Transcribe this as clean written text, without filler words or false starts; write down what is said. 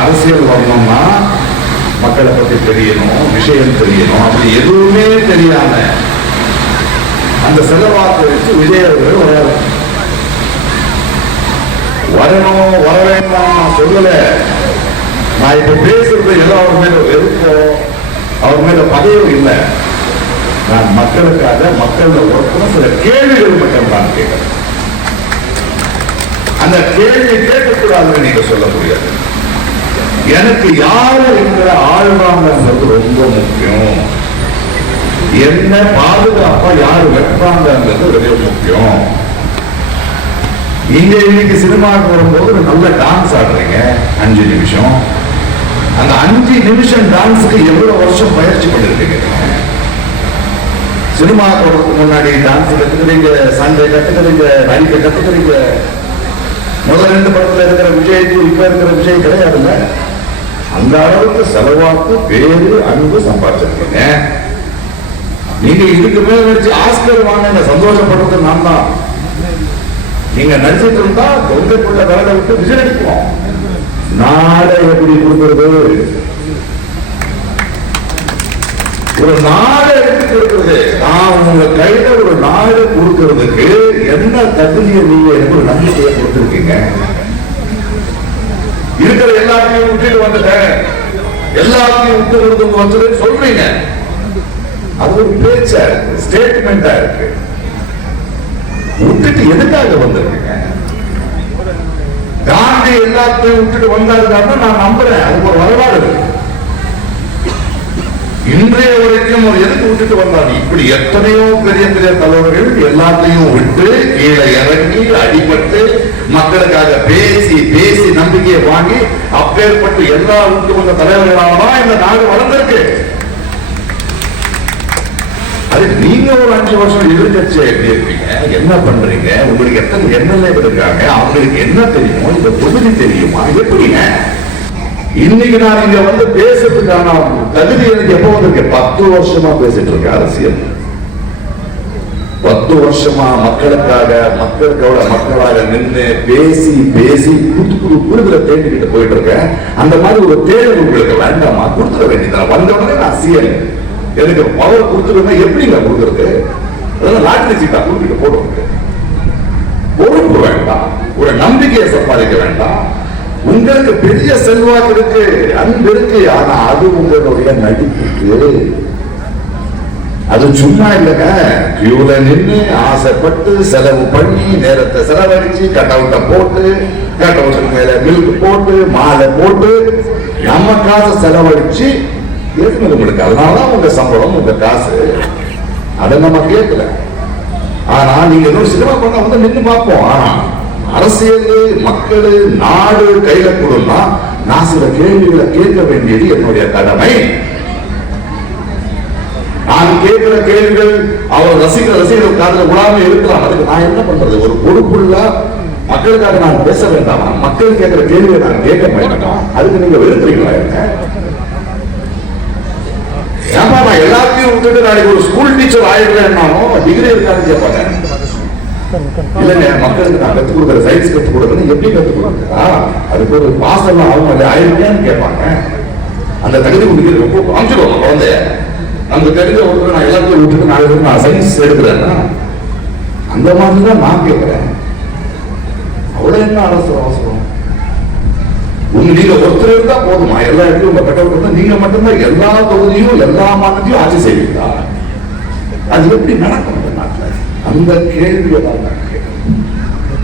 அரசியல் வரணும்னா மக்களை பத்தி தெரியணும், விஷயம் தெரியணும். அப்படி எதுவுமே தெரியாம அந்த செலவாக்க வச்சு விஜய் அவர்கள் வரணும் வர வேண்டாம் நான் சொல்லல. நான் இப்ப பேசுறது ஏதோ அவர் மேல வெறுப்போ அவர் மேல பகையும் இல்லை. நான் மக்களுக்காக மக்களோட ஒருத்தரும் சில கேள்விகள் மட்டும் தான் கேட்கிறேன். அந்த கேள்வி கேட்கக்கூடாதுன்னு நீங்க சொல்ல முடியாது. எனக்கு யாரு என்கிற ஆழ்வாங்கிறது ரொம்ப முக்கியம். என்ன பாதுகாப்பா யாரு வெற்றாங்கிறது ரொம்ப முக்கியம். இங்க இன்னைக்கு சினிமாவுக்கு வரும்போது நல்ல டான்ஸ் ஆடுறீங்க 5 நிமிஷம். அந்த 5 நிமிஷம் டான்ஸுக்கு எவ்வளவு வருஷம் பயிற்சி பண்ணிருக்கீங்க? சினிமா போடுறதுக்கு முன்னாடி டான்ஸ் கத்துக்கிறீங்க, சண்டை கத்துக்கிறீங்க, நடிக்க கத்துக்கிறீங்க. முதல் 2 படத்துல இருக்கிற விஜய்க்கு இப்ப இருக்கிற விஜய் கிடையாதுல்ல. அந்த அளவுக்கு செலவாக்கு பேரு அன்பு சம்பாதிச்சிருக்கீங்க. நீங்க இதுக்கு மேல நடிச்சு ஆஸ்கர் வாங்க சந்தோஷப்படுறது நான் தான். நீங்க நடிச்சிட்டு இருந்தா தொங்கைக்குள்ள வேலை விட்டு விஜய் அடிப்போம். நாடை எப்படி கொடுக்கிறது? ஒரு நாடு எடுத்து கொடுக்கிறது. நான் உங்க கையில ஒரு நாடு கொடுக்கிறதுக்கு என்ன தகுதியை நீங்க எனக்கு ஒரு நம்பிக்கையை கொடுத்திருக்கீங்க? இருக்கிற எல்லாத்தையும் விட்டுட்டு வந்துட்டேன், எல்லாத்தையும் விட்டு கொடுத்து வந்து சொல்றீங்க. அது ஒரு பேச்சா இருக்கு, ஸ்டேட்மெண்டா இருக்கு. விட்டுட்டு எதுக்காக வந்திருக்கீங்க? காந்தி எல்லாத்தையும் விட்டுட்டு வந்தாருன்னா நான் நம்புறேன். அதுக்கு ஒரு வரலாறு இருக்கு. இன்றைய வரைக்கும் ஒரு எதுக்கு விட்டுட்டு வந்தாங்க? இப்படி எத்தனையோ பெரிய பெரிய தலைவர்கள் எல்லாத்தையும் விட்டு கீழே இறங்கி அடிபட்டு மக்களுக்காக பேசி பேசி நம்பிக்கையை வாங்கி அப்பேற்பட்டு எல்லா விட்டு வந்த தலைவர்களாலதான் இந்த நாடு வளர்ந்திருக்கு. அது நீங்க ஒரு 5 வருஷம் எதிர்கட்சியா எப்படி இருப்பீங்க? என்ன பண்றீங்க? உங்களுக்கு எத்தனை எம்எல்ஏ இருக்காங்க? அவங்களுக்கு என்ன தெரியுமோ? இந்த தொகுதி தெரியுமா? எப்படிங்க இன்னைக்கு நான் இங்க வந்து பேசுறதுக்கான தகுதி எனக்கு எப்ப வந்திருக்கேன்? 10 வருஷமா பேசிட்டு இருக்கேன் அரசியல். 10 வருஷமா மக்களுக்காக மக்களாக நின்று பேசி பேசி புரிதலை தேடிக்கிட்டு போயிட்டு இருக்கேன். அந்த மாதிரி ஒரு தேடல் உங்களுக்கு வேண்டாமா? கொடுத்துட வேண்டியதான். வந்த உடனே நான் சிஎம் எனக்கு பவர் கொடுத்துருந்தா எப்படிங்க கொடுக்கறது? அதெல்லாம் லாட்டரி சீட்டா கொடுத்துட்டு போடுவாங்க. பொறுப்பு வேண்டாம், ஒரு நம்பிக்கையை சம்பாதிக்க வேண்டாம். உங்களுக்கு பெரிய செல்வாக்கு இருக்கு, அன்பு இருக்கு. ஆனா அது உங்களுடைய நடிப்புக்கு. அது சும்மா இல்லைங்க. கியூல நின்று ஆசைப்பட்டு செலவு பண்ணி நேரத்தை செலவழிச்சு கட் அவுட்டை போட்டு கட் அவுட்டுக்கு மேல மில்க் போட்டு மாலை போட்டு நம்ம காசை செலவழிச்சு எதுக்கு உங்களுக்கு? அதனாலதான் உங்க சம்பளம், உங்க காசு. அதை நம்ம கேட்கல. ஆனா நீங்க இன்னொரு சினிமா பண்ண வந்து நின்று பார்ப்போம். ஆனா அரசியல் மக்கள் நாடு கையில கொடுனா நான் சில கேள்விகளை கேட்க வேண்டியது என்னுடைய கடமை. நான் கேட்கிற கேள்விகள் அவர் ரசிகர்கள் காதல விடாம இருக்கலாம். அதுக்கு நான் என்ன பண்றது? ஒரு பொறுப்புள்ள மக்களுக்காக நான் பேச வேண்டாமா? மக்கள் கேட்கிற கேள்வியை நான் கேட்க வேண்டாம். அதுக்கு நீங்க வெறுக்கிறீங்களா? ஏமா நான் எல்லாத்தையும் விட்டுட்டு நாளைக்கு ஒரு ஸ்கூல் டீச்சர் ஆயிடுறேன்னாலும் டிகிரி இருக்கான்னு கேட்பாங்க. இல்லைங்க, மக்களுக்கு நான் கற்றுக் கொடுக்குற சயின்ஸ் கற்றுக் கொடுக்குறது எப்படி கற்றுக் கொடுக்குறா? அதுக்கு ஒரு பாசம் ஆகும் இல்லை ஆயிருக்கேன்னு கேட்பாங்க. அந்த தகுதி கொடுக்கிறது ரொம்ப அமைச்சிடுவாங்க குழந்தைய. அந்த தகுதியை விட்டு நான் எல்லாத்தையும் விட்டுட்டு நாளைக்கு நான் சயின்ஸ் எடுக்கிறேன்னா அந்த மாதிரி தான் நான் கேட்கிறேன். அவ்வளவு என்ன அவசரம்? நீங்க ஒருத்தர் இருந்தா போதுமா? எல்லா இடத்தையும் உங்க கட்டவிட்டு நீங்க மட்டும்தான் எல்லா தொகுதியும் எல்லா மாநிலத்தையும் ஆட்சி செய்வீங்களா? அது எப்படி நடக்கும் இந்த நாட்டில்? அந்த கேள்வியை தான் நான் கேட்கிறேன்.